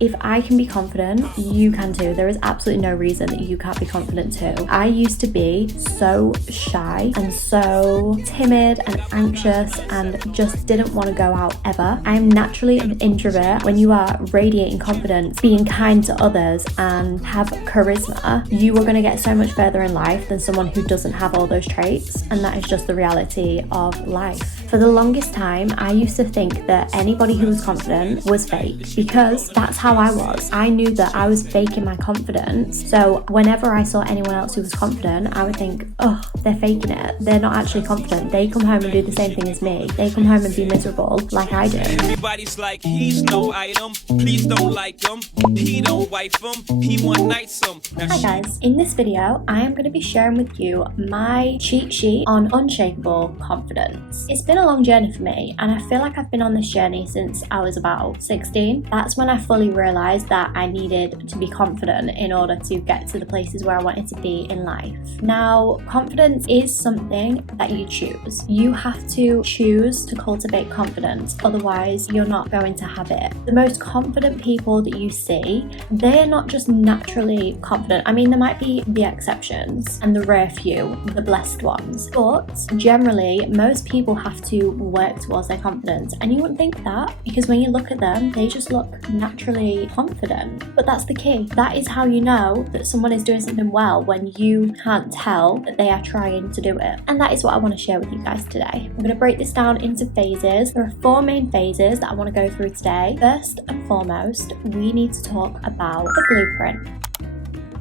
If I can be confident, you can too. There is absolutely no reason that you can't be confident too. I used to be so shy and so timid and anxious and just didn't want to go out ever. I'm naturally an introvert. When you are radiating confidence, being kind to others and have charisma, you are going to get so much further in life than someone who doesn't have all those traits, and that is just the reality of life. For the longest time, I used to think that anybody who was confident was fake, because that's how I was. I knew that I was faking my confidence. So whenever I saw anyone else who was confident, I would think, oh, they're faking it. They're not actually confident. They come home and do the same thing as me. They come home and be miserable like I do. Everybody's like, he's no item. Please don't like him. He don't wife him. He one night some. Hi guys, in this video, I am going to be sharing with you my cheat sheet on unshakable confidence. It's been a long journey for me, and I feel like I've been on this journey since I was about 16. That's when I fully realized that I needed to be confident in order to get to the places where I wanted to be in life. Now, confidence is something that you choose. You have to choose to cultivate confidence, otherwise you're not going to have it. The most confident people that you see, they're not just naturally confident. I mean, there might be the exceptions and the rare few, the blessed ones, but generally most people have to work towards their confidence, and you wouldn't think that, because when you look at them, they just look naturally confident. But that's the key. That is how you know that someone is doing something well, when you can't tell that they are trying to do it. And that is what I want to share with you guys today. I'm going to break this down into phases. There are 4 main phases that I want to go through today. First and foremost, we need to talk about the blueprint.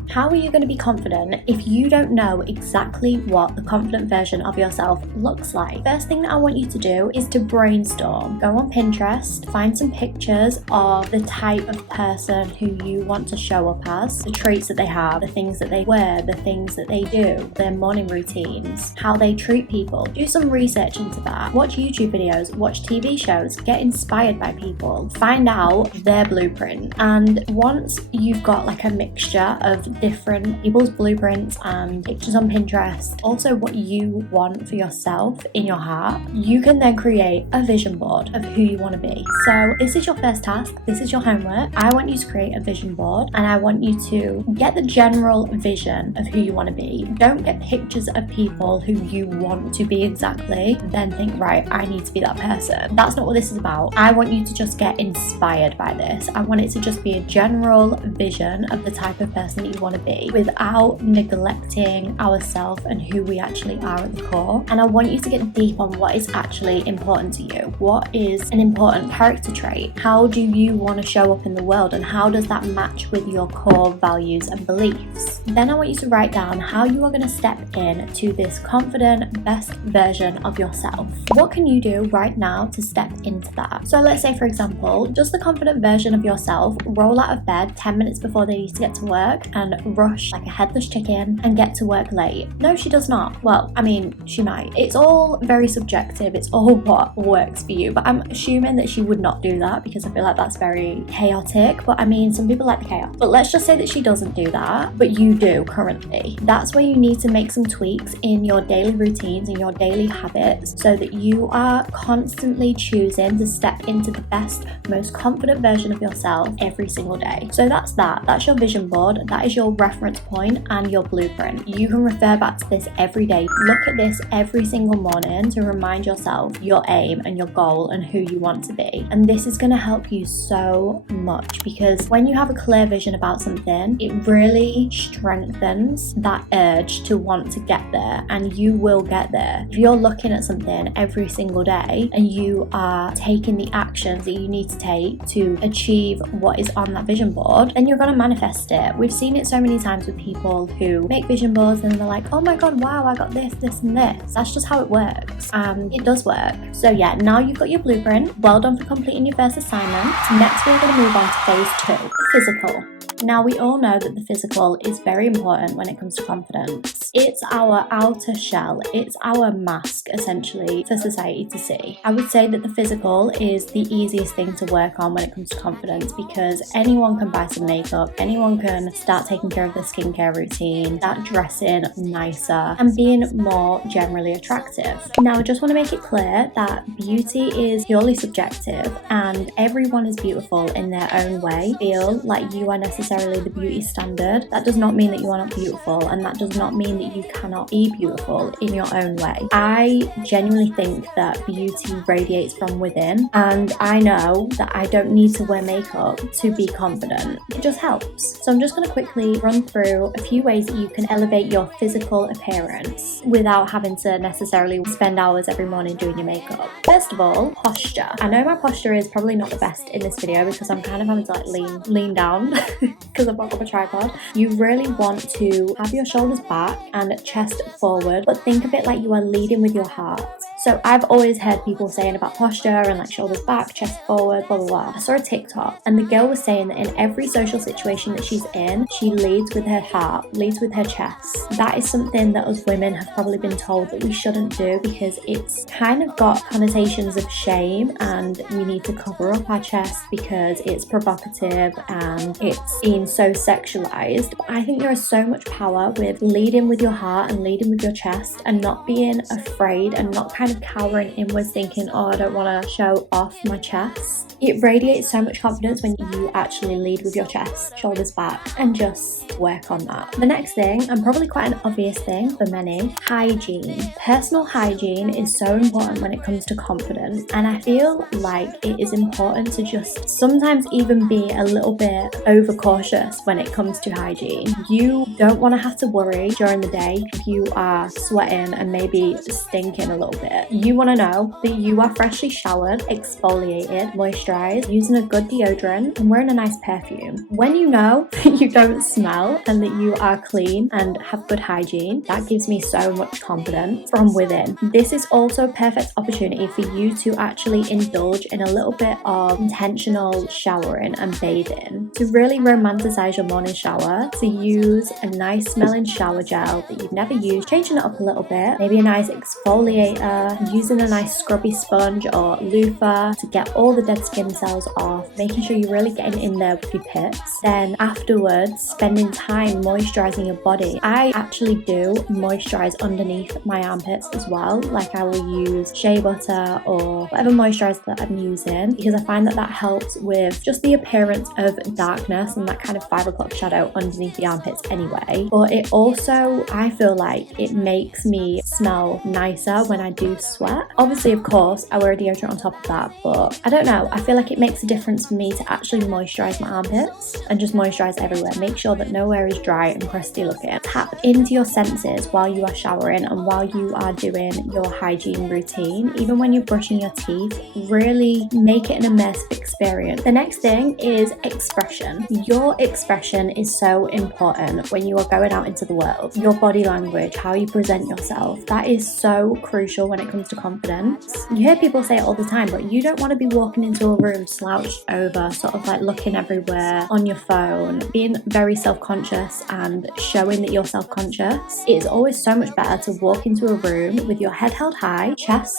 How are you going to be confident if you don't know exactly what the confident version of yourself looks like? First thing that I want you to do is to brainstorm. Go on Pinterest, find some pictures of the type of person who you want to show up as, the traits that they have, the things that they wear, the things that they do, their morning routines, how they treat people. Do some research into that. Watch YouTube videos, watch TV shows, get inspired by people, find out their blueprint. And once you've got like a mixture of different people's blueprints and pictures on Pinterest, also what you want for yourself in your heart, you can then create a vision board of who you want to be. So this is your first task, this is your homework. I want you to create a vision board, and I want you to get the general vision of who you want to be. Don't get pictures of people who you want to be exactly, then think, right, I need to be that person. That's not what this is about. I want you to just get inspired by this. I want it to just be a general vision of the type of person that you want to be, without neglecting ourselves and who we actually are at the core. And I want you to get deep on what is actually important to you. What is an important character trait? How do you want to show up in the world, and how does that match with your core values and beliefs? Then I want you to write down how you are going to step into this confident, best version of yourself. What can you do right now to step into that? So let's say, for example, just the confident version of yourself roll out of bed 10 minutes before they need to get to work and rush like a headless chicken and get to work late. No, she does not. Well, I mean, she might. It's all very subjective. It's all what works for you. But I'm assuming that she would not do that, because I feel like that's very chaotic. But I mean, some people like the chaos. But let's just say that she doesn't do that, but you do currently. That's where you need to make some tweaks in your daily routines and your daily habits, so that you are constantly choosing to step into the best, most confident version of yourself every single day. So that's that. That's your vision board. That is your reference point and your blueprint. You can refer back to this every day. Look at this every single morning to remind yourself your aim and your goal and who you want to be. And this is going to help you so much, because when you have a clear vision about something, it really strengthens that urge to want to get there, and you will get there. If you're looking at something every single day and you are taking the actions that you need to take to achieve what is on that vision board, then you're going to manifest it. We've seen it so many times with people who make vision boards and they're like, oh my god, wow, I got this, this and this. That's just how it works, and it does work. So yeah, now you've got your blueprint. Well done for completing your first assignment. Next we're going to move on to phase 2, physical. Now, we all know that the physical is very important when it comes to confidence. It's our outer shell, it's our mask essentially for society to see. I would say that the physical is the easiest thing to work on when it comes to confidence because anyone can buy some makeup, anyone can start taking care of their skincare routine, start dressing nicer and being more generally attractive. Now, I just want to make it clear that beauty is purely subjective and everyone is beautiful in their own way. Feel like you are necessarily the beauty standard. That does not mean that you are not beautiful, and that does not mean that you cannot be beautiful in your own way. I genuinely think that beauty radiates from within, and I know that I don't need to wear makeup to be confident. It just helps. So I'm just going to quickly run through a few ways that you can elevate your physical appearance without having to necessarily spend hours every morning doing your makeup. First of all, posture. I know my posture is probably not the best in this video because I'm kind of having to like lean down because I've got a tripod. You really want to have your shoulders back and chest forward, but think of it like you are leading with your heart. So I've always heard people saying about posture and like shoulders back, chest forward, blah, blah, blah. I saw a TikTok and the girl was saying that in every social situation that she's in, she leads with her heart, leads with her chest. That is something that us women have probably been told that we shouldn't do because it's kind of got connotations of shame and we need to cover up our chest because it's provocative and it's being so sexualized. But I think there is so much power with leading with your heart and leading with your chest and not being afraid and not kind of cowering inwards thinking, oh, I don't want to show off my chest. It radiates so much confidence when you actually lead with your chest, shoulders back, and just work on that. The next thing, and probably quite an obvious thing for many, hygiene. Personal hygiene is so important when it comes to confidence, and I feel like it is important to just sometimes even be a little bit overcautious when it comes to hygiene. You don't want to have to worry during the day if you are sweating and maybe stinking a little bit. You want to know that you are freshly showered, exfoliated, moisturized, using a good deodorant and wearing a nice perfume. When you know that you don't smell and that you are clean and have good hygiene, that gives me so much confidence from within. This is also a perfect opportunity for you to actually indulge in a little bit of intentional showering and bathing, to really romanticize your morning shower, to use a nice smelling shower gel that you've never used, changing it up a little bit, maybe a nice exfoliator, using a nice scrubby sponge or loofah to get all the dead skin cells off, making sure you're really getting in there with your pits. Then afterwards, spending time moisturizing your body. I actually do moisturize underneath my armpits as well. Like I will use shea butter or whatever moisturizer that I'm using because I find that that helps with just the appearance of darkness and that kind of 5 o'clock shadow underneath the armpits anyway. But it also, I feel like it makes me smell nicer when I do sweat. Obviously, of course, I wear a deodorant on top of that, but I don't know. I feel like it makes a difference for me to actually moisturize my armpits and just moisturize everywhere. Make sure that nowhere is dry and crusty looking. Tap into your senses while you are showering and while you are doing your hygiene routine. Even when you're brushing your teeth, really make it an immersive experience. The next thing is expression. Your expression is so important when you are going out into the world. Your body language, how you present yourself, that is so crucial when it comes to confidence. You hear people say it all the time, but you don't want to be walking into a room slouched over, sort of like looking everywhere on your phone, being very self-conscious and showing that you're self-conscious. It's always so much better to walk into a room with your head held high, chest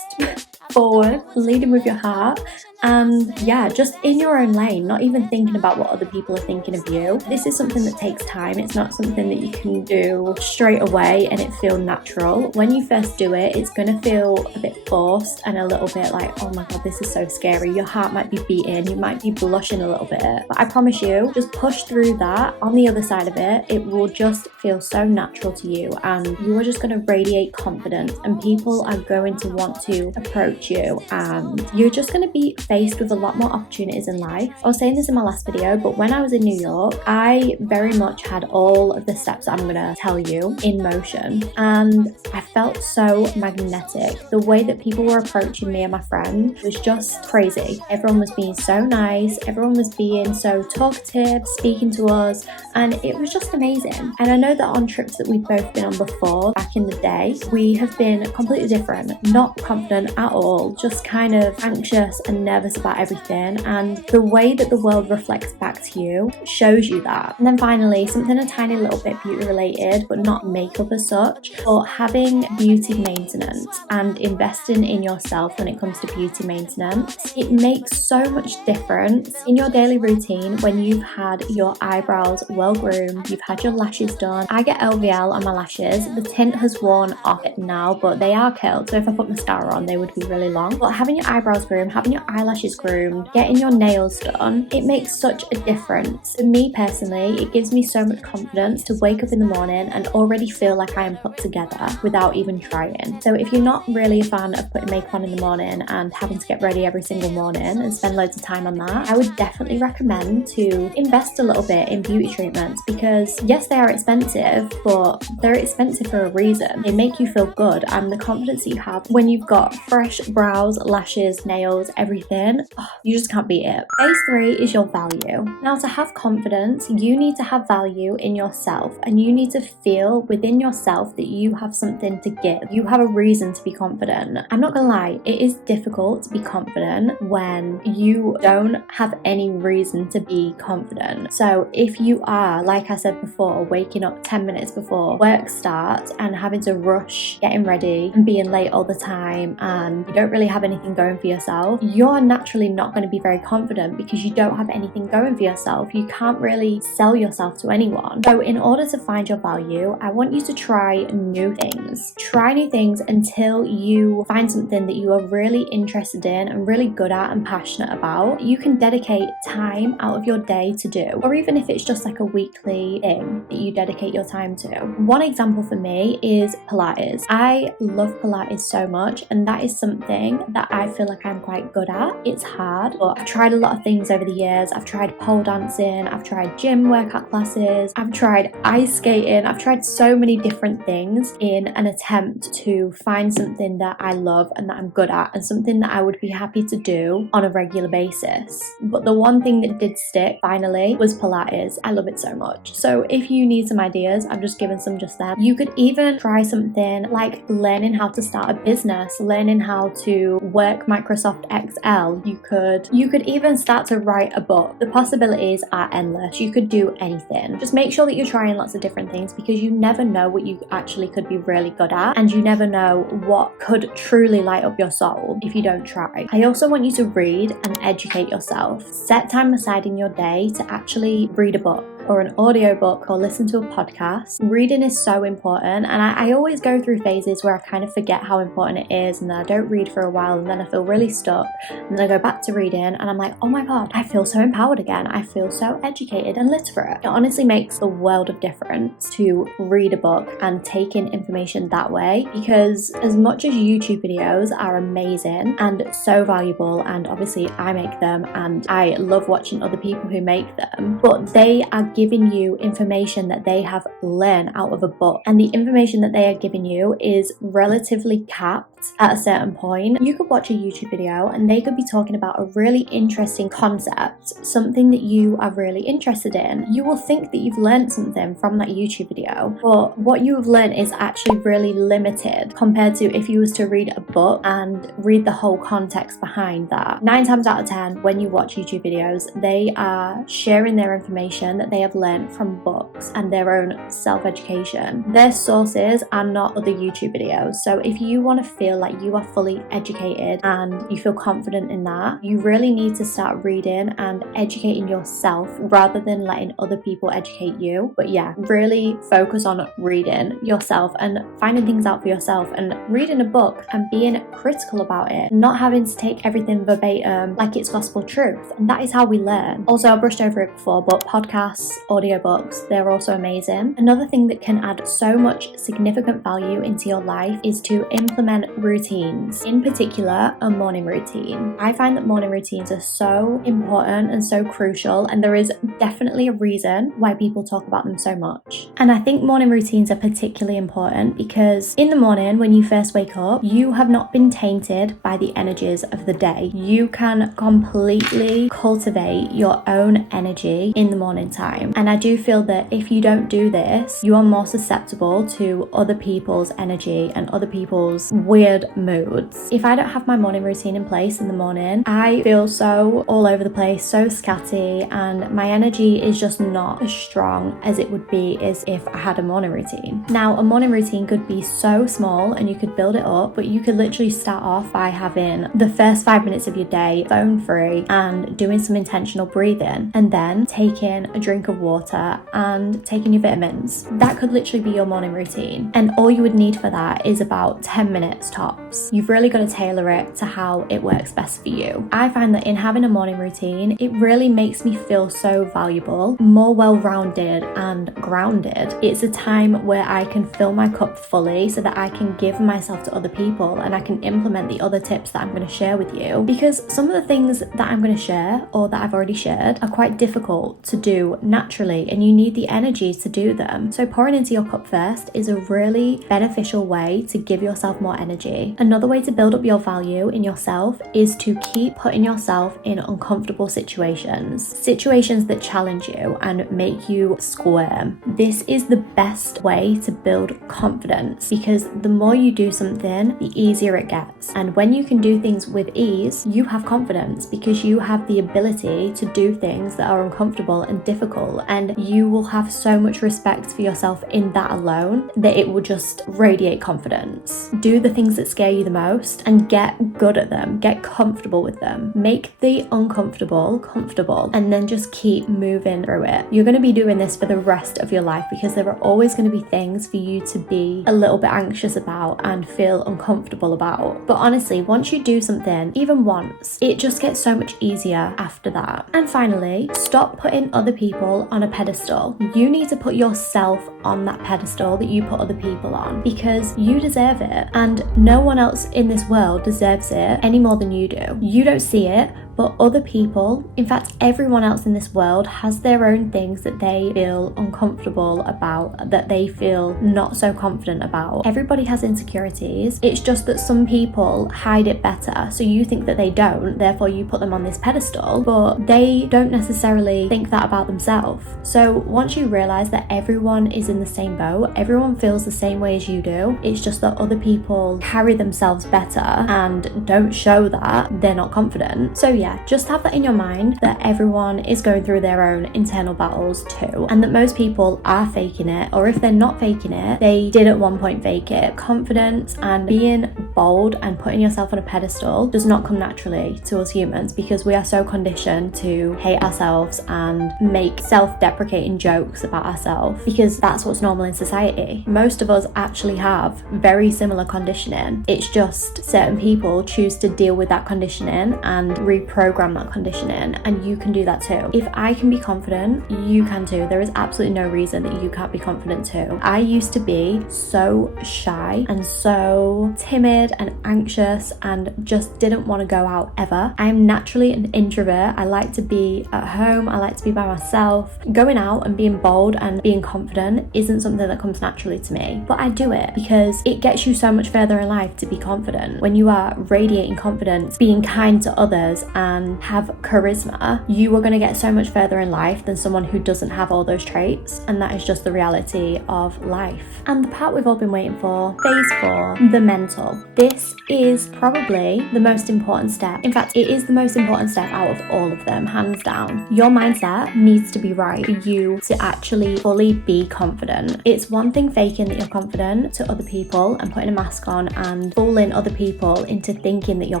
forward, leading with your heart, and yeah, just in your own lane, not even thinking about what other people are thinking of you. This is something that takes time. It's not something that you can do straight away and it feel natural. When you first do it, it's going to feel a bit forced and a little bit like, oh my god, this is so scary. Your heart might be beating, you might be blushing a little bit, but I promise you, just push through that. On the other side of it, it will just feel so natural to you and you are just going to radiate confidence and people are going to want to approach you and you're just going to be faced with a lot more opportunities in life. I was saying this in my last video, but when I was in New York, I very much had all of the steps that I'm gonna tell you in motion, and I felt so magnetic. The way that people were approaching me and my friend was just crazy. Everyone was being so nice, everyone was being so talkative, speaking to us, and it was just amazing. And I know that on trips that we've both been on before, back in the day, we have been completely different, not confident at all, all, just kind of anxious and nervous about everything, and the way that the world reflects back to you shows you that. And then finally, something a tiny little bit beauty related, but not makeup as such, but having beauty maintenance and investing in yourself when it comes to beauty maintenance. It makes so much difference in your daily routine when you've had your eyebrows well groomed, you've had your lashes done. I get LVL on my lashes. The tint has worn off it now, but they are curled, so if I put mascara on, they would be really long. But having your eyebrows groomed, having your eyelashes groomed, getting your nails done, it makes such a difference. For me personally, it gives me so much confidence to wake up in the morning and already feel like I am put together without even trying. So if you're not really a fan of putting makeup on in the morning and having to get ready every single morning and spend loads of time on that, I would definitely recommend to invest a little bit in beauty treatments, because yes, they are expensive, but they're expensive for a reason. They make you feel good, and the confidence that you have when you've got fresh brows, lashes, nails, everything, you just can't beat it. Phase 3 is your value. Now, to have confidence, you need to have value in yourself, and you need to feel within yourself that you have something to give. You have a reason to be confident. I'm not gonna lie, it is difficult to be confident when you don't have any reason to be confident. So if you are, like I said before, waking up 10 minutes before work starts and having to rush getting ready and being late all the time, and you don't really have anything going for yourself, you're naturally not going to be very confident because you don't have anything going for yourself. You can't really sell yourself to anyone. So in order to find your value, I want you to try new things. Try new things until you find something that you are really interested in and really good at and passionate about. You can dedicate time out of your day to do, or even if it's just like a weekly thing that you dedicate your time to. One example for me is Pilates. I love Pilates so much, and that is something that I feel like I'm quite good at. It's hard, but I've tried a lot of things over the years. I've tried pole dancing, I've tried gym workout classes, I've tried ice skating, I've tried so many different things in an attempt to find something that I love and that I'm good at, and something that I would be happy to do on a regular basis. But the one thing that did stick finally was Pilates. I love it so much. So if you need some ideas, I'm just giving some just there. You could even try something like learning how to start a business, learning how to work Microsoft Excel. You could even start to write a book. The possibilities are endless. You could do anything. Just make sure that you're trying lots of different things, because you never know what you actually could be really good at, and you never know what could truly light up your soul if you don't try. I also want you to read and educate yourself. Set time aside in your day to actually read a book or an audiobook or listen to a podcast. Reading is so important, and I always go through phases where I kind of forget how important it is, and then I don't read for a while, and then I feel really stuck, and then I go back to reading and I'm like, oh my god, I feel so empowered again. I feel so educated and literate. It honestly makes a world of difference to read a book and take in information that way, because as much as YouTube videos are amazing and so valuable, and obviously I make them and I love watching other people who make them, but they are giving you information that they have learned out of a book, and the information that they are giving you is relatively capped at a certain point. You could watch a YouTube video and they could be talking about a really interesting concept, something that you are really interested in. You will think that you've learned something from that YouTube video, but what you have learned is actually really limited compared to if you was to read a book and read the whole context behind that. 9 times out of 10 when you watch YouTube videos, they are sharing their information that they have learned from books and their own self-education. Their sources are not other YouTube videos. So if you want to feel like you are fully educated and you feel confident in that, you really need to start reading and educating yourself rather than letting other people educate you. But yeah, really focus on reading yourself and finding things out for yourself, and reading a book and being critical about it, not having to take everything verbatim like it's gospel truth. And that is how we learn. Also, I brushed over it before, but podcasts, audiobooks, they're also amazing. Another thing that can add so much significant value into your life is to implement routines, in particular a morning routine. I find that morning routines are so important and so crucial, and there is definitely a reason why people talk about them so much. And I think morning routines are particularly important because in the morning when you first wake up, you have not been tainted by the energies of the day. You can completely cultivate your own energy in the morning time. And I do feel that if you don't do this, you are more susceptible to other people's energy and other people's weird weird moods. If I don't have my morning routine in place in the morning, I feel so all over the place, so scatty, and my energy is just not as strong as it would be as if I had a morning routine. Now, a morning routine could be so small and you could build it up, but you could literally start off by having the first 5 minutes of your day phone free and doing some intentional breathing, and then taking a drink of water and taking your vitamins. That could literally be your morning routine, and all you would need for that is about 10 minutes tops. You've really got to tailor it to how it works best for you. I find that in having a morning routine, it really makes me feel so valuable, more well-rounded and grounded. It's a time where I can fill my cup fully so that I can give myself to other people and I can implement the other tips that I'm going to share with you, because some of the things that I'm going to share or that I've already shared are quite difficult to do naturally, and you need the energy to do them. So pouring into your cup first is a really beneficial way to give yourself more energy. Another way to build up your value in yourself is to keep putting yourself in uncomfortable situations that challenge you and make you squirm. This is the best way to build confidence, because the more you do something, the easier it gets. And when you can do things with ease, you have confidence because you have the ability to do things that are uncomfortable and difficult, and you will have so much respect for yourself in that alone that it will just radiate confidence. Do the things that scare you the most and get good at them, get comfortable with them. Make the uncomfortable comfortable, and then just keep moving through it. You're going to be doing this for the rest of your life because there are always going to be things for you to be a little bit anxious about and feel uncomfortable about. But honestly, once you do something, even once, it just gets so much easier after that. And finally, stop putting other people on a pedestal. You need to put yourself on that pedestal that you put other people on, because you deserve it, and no one else in this world deserves it any more than you do. You don't see it, but other people, in fact everyone else in this world, has their own things that they feel uncomfortable about, that they feel not so confident about. Everybody has insecurities. It's just that some people hide it better, so you think that they don't, therefore you put them on this pedestal, but they don't necessarily think that about themselves. So once you realize that everyone is in the same boat, everyone feels the same way as you do, it's just that other people carry themselves better and don't show that they're not confident. So yeah, just have that in your mind, that everyone is going through their own internal battles too, and that most people are faking it, or if they're not faking it, they did at one point fake it. Confidence and being bold and putting yourself on a pedestal does not come naturally to us humans, because we are so conditioned to hate ourselves and make self-deprecating jokes about ourselves, because that's what's normal in society. Most of us actually have very similar conditioning. It's just certain people choose to deal with that conditioning and reprogram that conditioning, and you can do that too. If I can be confident, you can too. There is absolutely no reason that you can't be confident too. I used to be so shy and so timid and anxious and just didn't want to go out ever. I'm naturally an introvert. I like to be at home. I like to be by myself. Going out and being bold and being confident isn't something that comes naturally to me, but I do it because it gets you so much further in life to be confident. When you are radiating confidence, being kind to others and have charisma, you are going to get so much further in life than someone who doesn't have all those traits, and that is just the reality of life. And the part we've all been waiting for, phase 4, the mental. This is probably the most important step. In fact, it is the most important step out of all of them, hands down. Your mindset needs to be right for you to actually fully be confident. It's one thing faking that you're confident to other people and putting a mask on and fooling other people into thinking that you're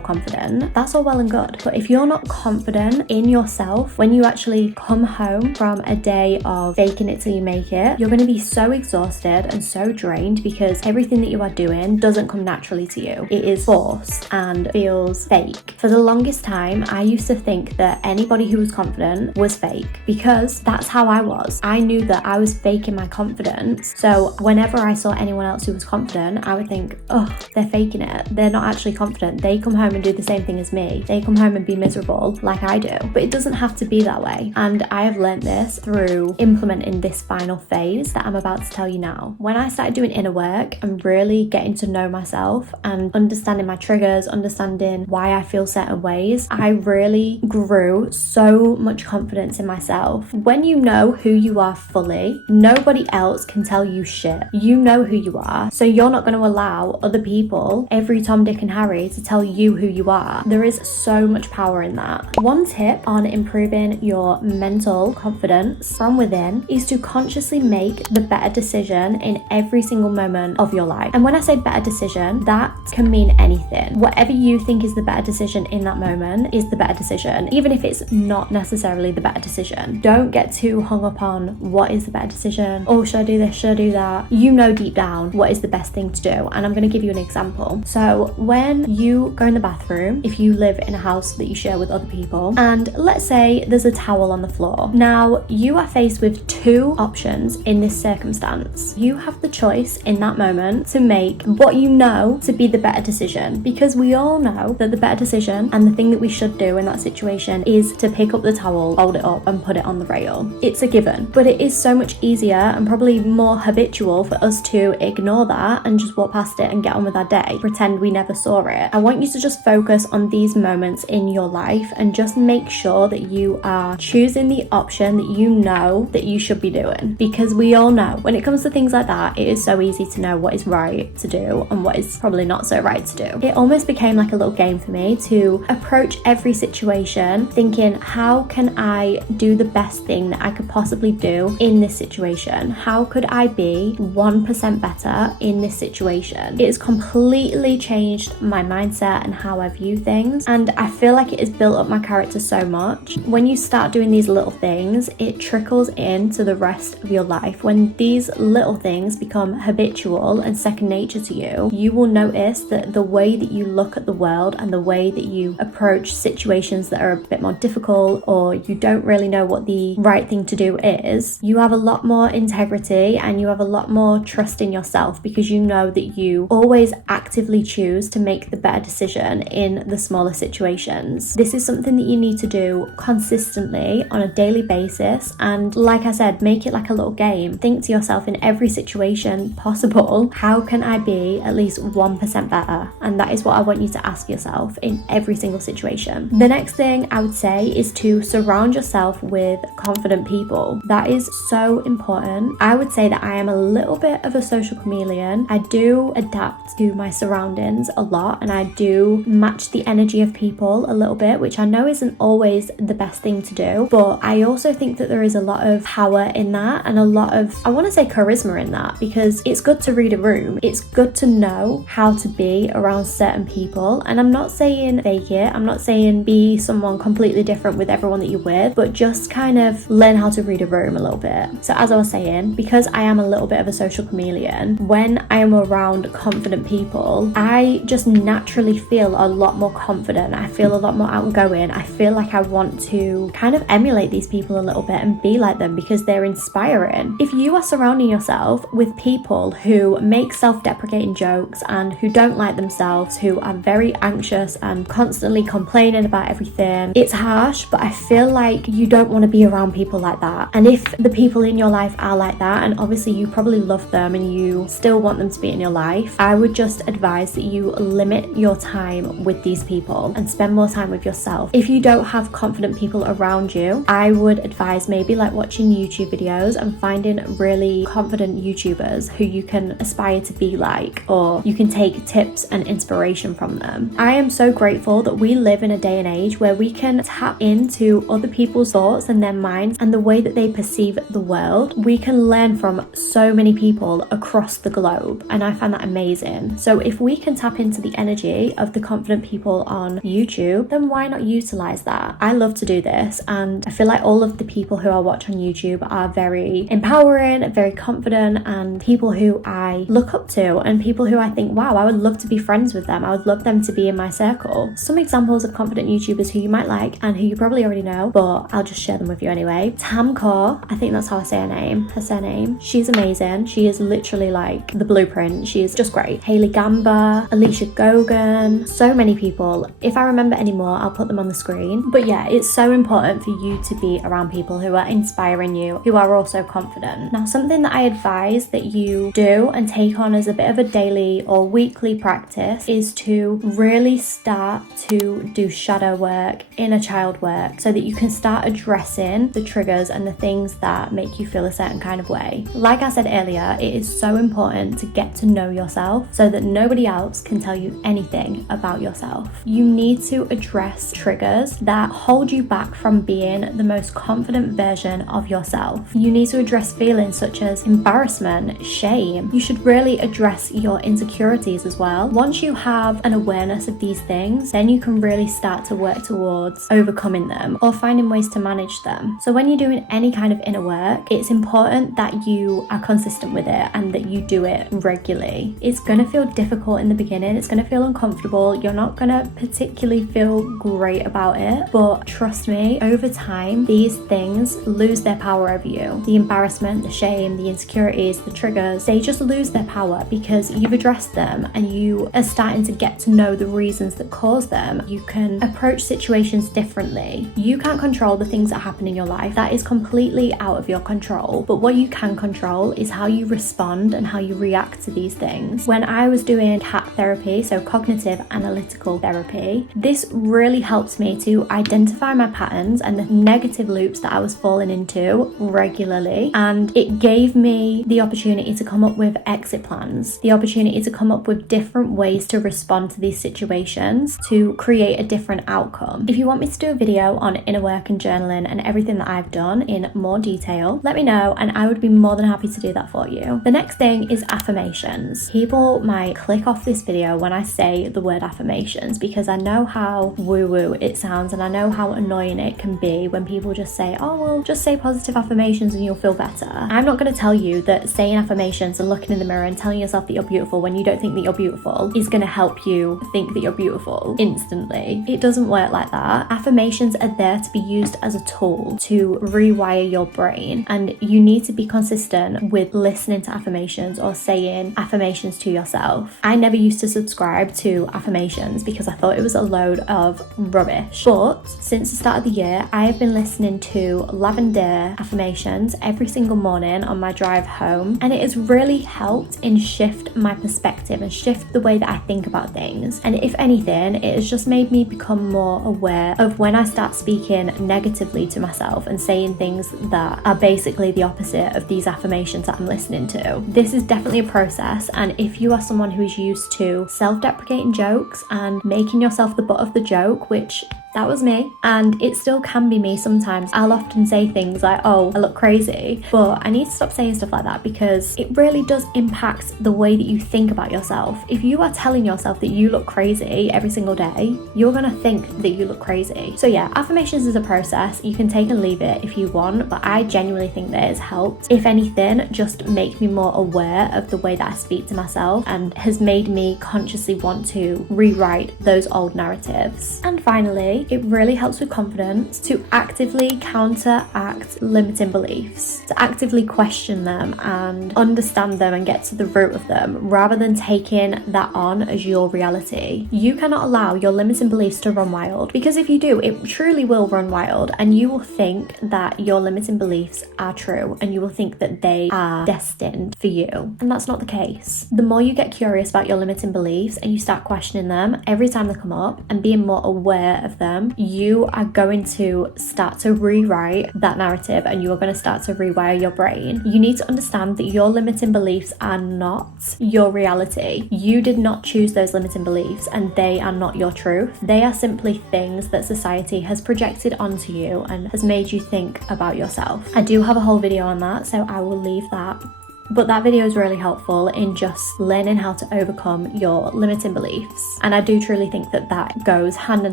confident. That's all well and good. But if you're not confident in yourself, when you actually come home from a day of faking it till you make it, you're going to be so exhausted and so drained because everything that you are doing doesn't come naturally to you. It is forced and feels fake. For the longest time, I used to think that anybody who was confident was fake, because that's how I was. I knew that I was faking my confidence. So whenever I saw anyone else who was confident, I would think, oh, they're faking it. They're not actually confident. They come home and do the same thing as me. They come home and be miserable like I do. But it doesn't have to be that way. And I have learned this through implementing this final phase that I'm about to tell you now. When I started doing inner work and really getting to know myself and understanding my triggers, understanding why I feel certain ways, I really grew so much confidence in myself. When you know who you are fully, nobody else can tell you shit. You know who you are, so you're not going to allow other people, every Tom, Dick and Harry, to tell you who you are. There is so much power in that. One tip on improving your mental confidence from within is to consciously make the better decision in every single moment of your life. And when I say better decision, that can mean anything. Whatever you think is the better decision in that moment is the better decision, even if it's not necessarily the better decision. Don't get too hung up on what is the better decision. Oh, should I do this? Should I do that? You know deep down what is the best thing to do. And I'm going to give you an example. So when you go in the bathroom, if you live in a house that you share with other people, and let's say there's a towel on the floor. Now you are faced with two options in this circumstance. You have the choice in that moment to make what you know to be the better decision, because we all know that the better decision and the thing that we should do in that situation is to pick up the towel, hold it up and put it on the rail. It's a given, but it is so much easier and probably more habitual for us to ignore that and just walk past it and get on with our day, pretend we never saw it. I want you to just focus on these moments in your life and just make sure that you are choosing the option that you know that you should be doing, because we all know when it comes to things like that, it is so easy to know what is right to do and what is probably not so right to do. It almost became like a little game for me to approach every situation thinking, how can I do the best thing that I could possibly do in this situation? How could I be 1% better in this situation? It has completely changed my mindset and how I view things, and I feel like it has built up my character so much. When you start doing these little things, it trickles into the rest of your life. When these little things become habitual and second nature to you, you will notice that the way that you look at the world and the way that you approach situations that are a bit more difficult, or you don't really know what the right thing to do is, you have a lot more integrity and you have a lot more trust in yourself, because you know that you always actively choose to make the better decision in the smaller situations. This is something that you need to do consistently on a daily basis, and like I said, make it like a little game. Think to yourself in every situation possible, how can I be at least 1% better? And that is what I want you to ask yourself in every single situation. The next thing I would say is to surround yourself with confident people. That is so important. I would say that I am a little bit of a social chameleon. I do adapt to my surroundings a lot, and I do match the energy of people a little bit, which I know isn't always the best thing to do, but I also think that there is a lot of power in that and a lot of, I want to say, charisma in that, because it's good to read a room. It's good to know how to be around certain people, and I'm not saying fake it. I'm not saying be someone completely different with everyone that you're with, but just kind of learn how to read a room a little bit. So as I was saying, because I am a little bit of a social chameleon, when I am around confident people, I just naturally feel a lot more confident. I feel a lot more outgoing. I feel like I want to kind of emulate these people a little bit and be like them, because they're inspiring. If you are surrounding yourself with people who make self-deprecating jokes and who don't like themselves, who are very anxious and constantly complaining about everything, it's harsh, but I feel like you don't want to be around people like that. And if the people in your life are like that, and obviously you probably love them and you still want them to be in your life, I would just advise that you limit your time with these people and spend more time with yourself. If you don't have confident people around you, I would advise maybe like watching YouTube videos and finding really confident YouTubers who you can aspire to be like, or you can take tips and inspiration from them. I am so grateful that we live in a day and age where we can tap into other people's thoughts and their minds and the way that they perceive the world. We can learn from so many people across the globe, and I find that amazing. So if we can tap into the energy of the confident people on YouTube, then why not utilize that? I love to do this, and I feel like all of the people who I watch on YouTube are very empowering, very confident, and people who I look up to, and people who I think, wow, I would love to be friends with them. I would love them to be in my circle. Some examples of confident YouTubers who you might like and who you probably already know, but I'll just share them with you anyway. Tamcore, I think that's how I say her surname. She's amazing. She is literally like the blueprint. She is just great. Hailey Gamba, Alicia Gogan, so many people. If I remember any more, more, I'll put them on the screen. But yeah, it's so important for you to be around people who are inspiring you, who are also confident. Now, something that I advise that you do and take on as a bit of a daily or weekly practice is to really start to do shadow work, inner child work, so that you can start addressing the triggers and the things that make you feel a certain kind of way. Like I said earlier, it is so important to get to know yourself so that nobody else can tell you anything about yourself. You need to address triggers that hold you back from being the most confident version of yourself. You need to address feelings such as embarrassment, shame. You should really address your insecurities as well. Once you have an awareness of these things, then you can really start to work towards overcoming them or finding ways to manage them. So when you're doing any kind of inner work, it's important that you are consistent with it and that you do it regularly. It's going to feel difficult in the beginning. It's going to feel uncomfortable. You're not going to particularly feel great about it, but trust me, over time, these things lose their power over you. The embarrassment, the shame, the insecurities, the triggers, they just lose their power because you've addressed them and you are starting to get to know the reasons that cause them. You can approach situations differently. You can't control the things that happen in your life. That is completely out of your control. But what you can control is how you respond and how you react to these things. When I was doing CAT therapy, so cognitive analytical therapy, this really helped me to identify my patterns and the negative loops that I was falling into regularly. And it gave me the opportunity to come up with exit plans, the opportunity to come up with different ways to respond to these situations to create a different outcome. If you want me to do a video on inner work and journaling and everything that I've done in more detail, let me know and I would be more than happy to do that for you. The next thing is affirmations. People might click off this video when I say the word affirmations because I know how woo-woo it sounds and I know how annoying it can be when people just say, oh well, just say positive affirmations and you'll feel better. I'm not going to tell you that saying affirmations and looking in the mirror and telling yourself that you're beautiful when you don't think that you're beautiful is going to help you think that you're beautiful instantly. It doesn't work like that. Affirmations are there to be used as a tool to rewire your brain, and you need to be consistent with listening to affirmations or saying affirmations to yourself. I never used to subscribe to affirmations because I thought it was a load of rubbish, but since the start of the year I have been listening to lavender affirmations every single morning on my drive home, and it has really helped in shift my perspective and shift the way that I think about things. And if anything, it has just made me become more aware of when I start speaking negatively to myself and saying things that are basically the opposite of these affirmations that I'm listening to. This is definitely a process, and if you are someone who is used to self-deprecating jokes and making yourself the butt of the joke, which that was me, and it still can be me sometimes. I'll often say things like, oh, I look crazy, but I need to stop saying stuff like that because it really does impact the way that you think about yourself. If you are telling yourself that you look crazy every single day, you're gonna think that you look crazy. So yeah, affirmations is a process. You can take and leave it if you want, but I genuinely think that it's helped. If anything, just make me more aware of the way that I speak to myself and has made me consciously want to rewrite those old narratives. And finally, it really helps with confidence to actively counteract limiting beliefs, to actively question them and understand them and get to the root of them rather than taking that on as your reality. You cannot allow your limiting beliefs to run wild, because if you do, it truly will run wild and you will think that your limiting beliefs are true and you will think that they are destined for you. And that's not the case. The more you get curious about your limiting beliefs and you start questioning them every time they come up and being more aware of them, you are going to start to rewrite that narrative and you are going to start to rewire your brain. You need to understand that your limiting beliefs are not your reality. You did not choose those limiting beliefs and they are not your truth. They are simply things that society has projected onto you and has made you think about yourself. I do have a whole video on that, so I will leave that. But that video is really helpful in just learning how to overcome your limiting beliefs. And I do truly think that that goes hand in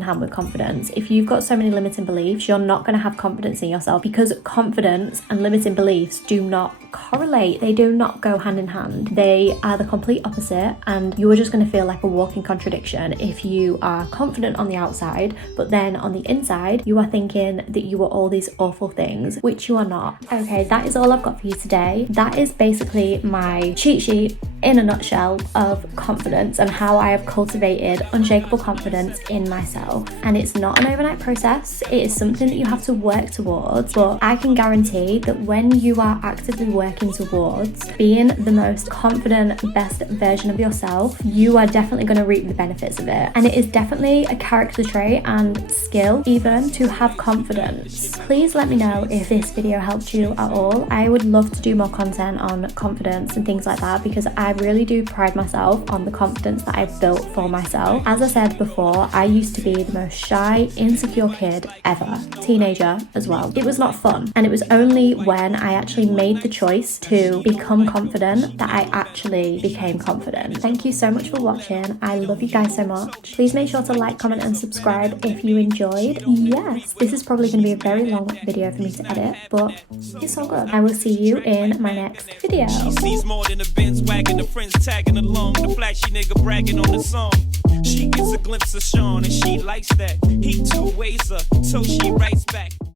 hand with confidence. If you've got so many limiting beliefs, you're not going to have confidence in yourself, because confidence and limiting beliefs do not correlate. They do not go hand in hand. They are the complete opposite, and you are just going to feel like a walking contradiction if you are confident on the outside, but then on the inside, you are thinking that you are all these awful things, which you are not. Okay, that is all I've got for you today. That is basically my cheat sheet in a nutshell of confidence and how I have cultivated unshakable confidence in myself. And it's not an overnight process, it is something that you have to work towards, but I can guarantee that when you are actively working towards being the most confident, best version of yourself, you are definitely going to reap the benefits of it. And it is definitely a character trait and skill even to have confidence. Please let me know if this video helped you at all. I would love to do more content on confidence and things like that, because I really do pride myself on the confidence that I've built for myself. As I said before, I used to be the most shy, insecure kid ever, teenager as well. It was not fun, and it was only when I actually made the choice to become confident that I actually became confident. Thank you so much for watching. I love you guys so much. Please make sure to like, comment and subscribe if you enjoyed. Yes, this is probably going to be a very long video for me to edit, but it's all good. I will see you in my next video. She sees more than the Benz wagon, the friends tagging along, the flashy nigga bragging on the song. She gets a glimpse of Sean and she likes that. He two ways her, so she writes back.